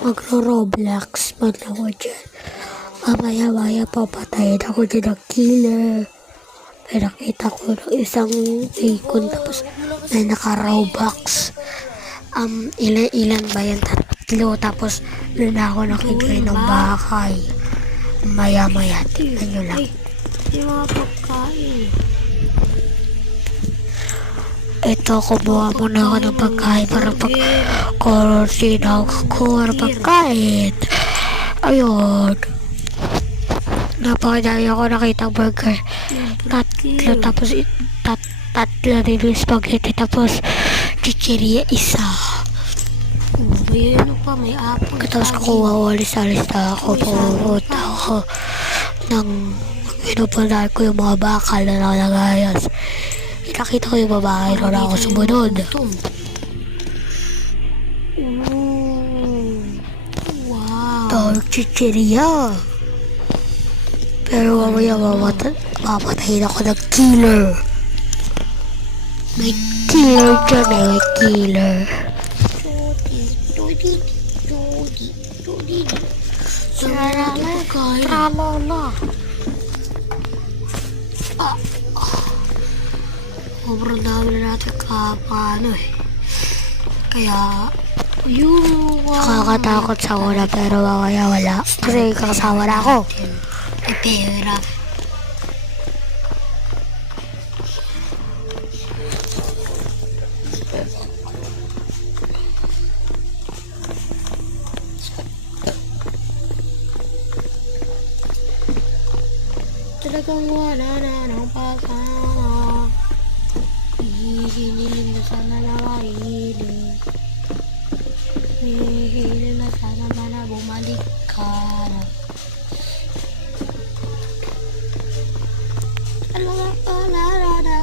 magro-Roblox man ako dyan. Mamaya-maya papatayin ako dyan ng killer. May nakita ko ng isang bacon tapos may naka-Robux. Ilan ba yan? Tatlo. Tapos doon ako nakigay ng bakay. Maya-maya. Tingnan nyo lang. Yung mga pagkain. Ito, kumuha muna ako ng pagkain para pag-cortina ko para pagkain. Ayun. Napakadami ako nakita burger. Tatlo, tapos tatlo din yung spaghetti, tapos chicheria isa. May ano pa, may apple. Tapos kukuha, alis-alis na ako, pumunta ako ng pinupuntahan ko yung mga bakal na nakalagayas. Nakita ko yung babae ron ako sumunod. Wow. Tawag chicheria. Pero mamaya papatayin ako ng killer. May killer dyan eh, may killer. Trama na. Sobrang dami na natin kapano eh. Kaya, nakakatakot sa una pero mamaya wala. Kasi kasama na ako. May pera. Talagang wala na ng pagkama. Hihilin na sana na mahiling. Hihilin na sana na bumalik ka na. Talaga